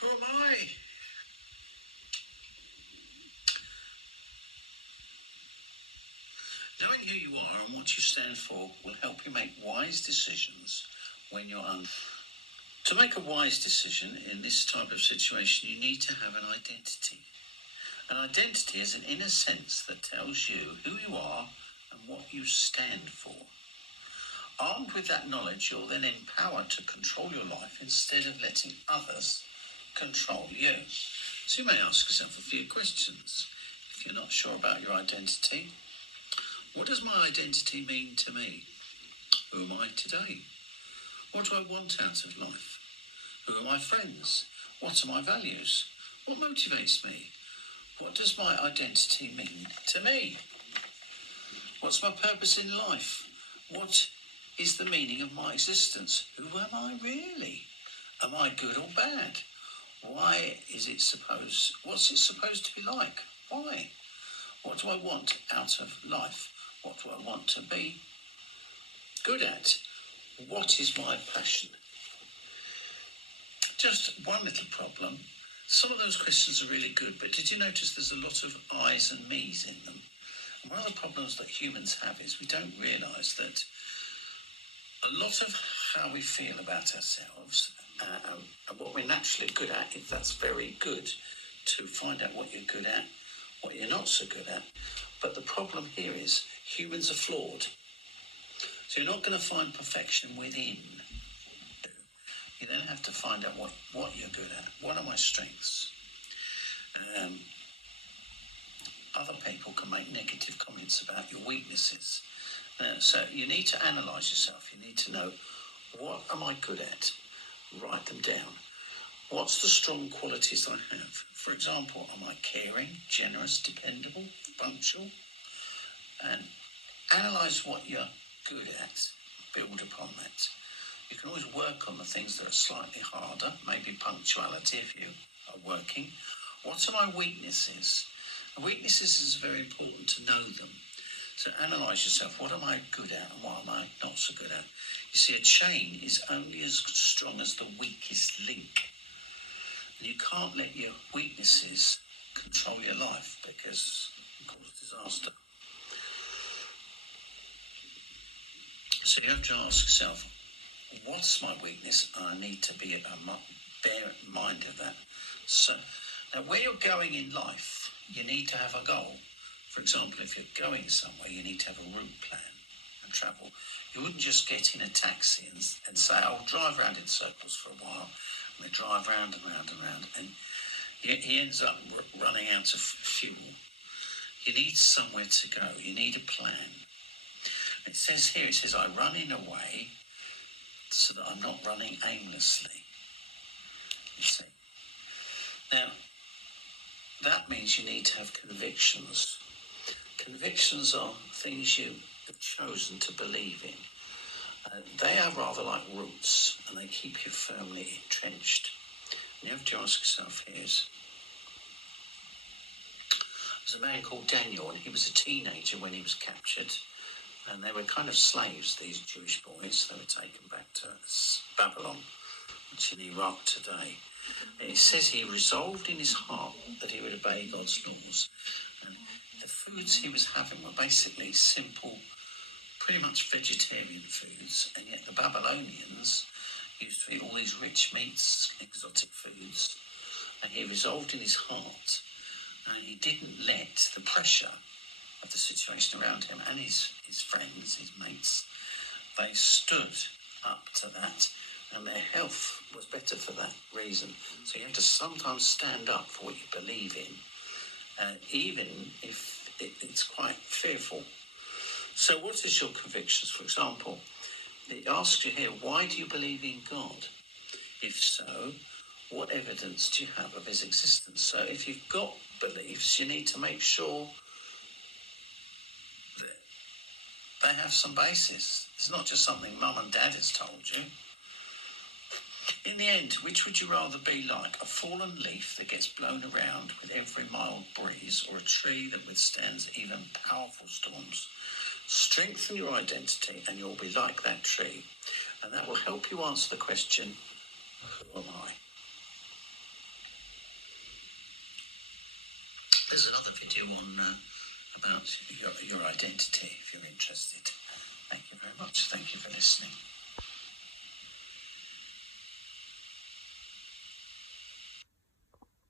Who am I? Knowing who you are and what you stand for will help you make wise decisions when you're To make a wise decision in this type of situation, you need to have an identity. An identity is an inner sense that tells you who you are and what you stand for. Armed with that knowledge, you're then empowered to control your life instead of letting others control you. So you may ask yourself a few questions. If you're not sure about your identity, what does my identity mean to me? Who am I today? What do I want out of life? Who are my friends? What are my values? What motivates me? What does my identity mean to me? What's my purpose in life? What is the meaning of my existence? Who am I really? Am I good or bad? What's it supposed to be like? Why? What do I want out of life? What do I want to be good at? What is my passion? Just one little problem. Some of those questions are really good, but did you notice there's a lot of I's and me's in them? And one of the problems that humans have is we don't realise that a lot of how we feel about ourselves and what we're naturally good at, if that's very good to find out what you're good at, what you're not so good at. But the problem here is humans are flawed. So you're not going to find perfection within. You then have to find out what you're good at. What are my strengths? Other people can make negative comments about your weaknesses. So you need to analyse yourself. You need to know, what am I good at? Write them down. What's the strong qualities I have? For example, am I caring, generous, dependable, punctual? And analyse what you're good at. Build upon that. You can always work on the things that are slightly harder, maybe punctuality if you are working. What are my weaknesses? Weaknesses is very important to know them. So analyse yourself. What am I good at and what am I not so good at? You see, a chain is only as strong as the weakest link. And you can't let your weaknesses control your life because it causes disaster. So you have to ask yourself, what's my weakness? I need to bear in mind of that. So now where you're going in life, you need to have a goal. For example, if you're going somewhere, you need to have a route plan and travel. You wouldn't just get in a taxi and say, I'll drive around in circles for a while. And they drive round and round and round. And he ends up running out of fuel. You need somewhere to go. You need a plan. It says, I run in a way so that I'm not running aimlessly. You see. Now, that means you need to have convictions. Convictions are things you have chosen to believe in. They are rather like roots, and they keep you firmly entrenched. And you have to ask yourself, there's a man called Daniel, and he was a teenager when he was captured. And they were kind of slaves, these Jewish boys. They were taken back to Babylon, which is in Iraq today. And it says he resolved in his heart that he would obey God's laws. And the foods he was having were basically simple, pretty much vegetarian foods. And yet the Babylonians used to eat all these rich meats, exotic foods. And he resolved in his heart, and he didn't let the pressure of the situation around him and his friends, his mates, they stood up to that, and their health was better for that reason. So you have to sometimes stand up for what you believe in, even if it's quite fearful. So what is your convictions? For example, it asks you here, why do you believe in God? If so, what evidence do you have of his existence? So if you've got beliefs, you need to make sure they have some basis. It's not just something mum and dad has told you. In the end, which would you rather be like? A fallen leaf that gets blown around with every mild breeze, or a tree that withstands even powerful storms? Strengthen your identity and you'll be like that tree. And that will help you answer the question, who am I? There's another video on about your identity if you're interested. Thank you very much. Thank you for listening.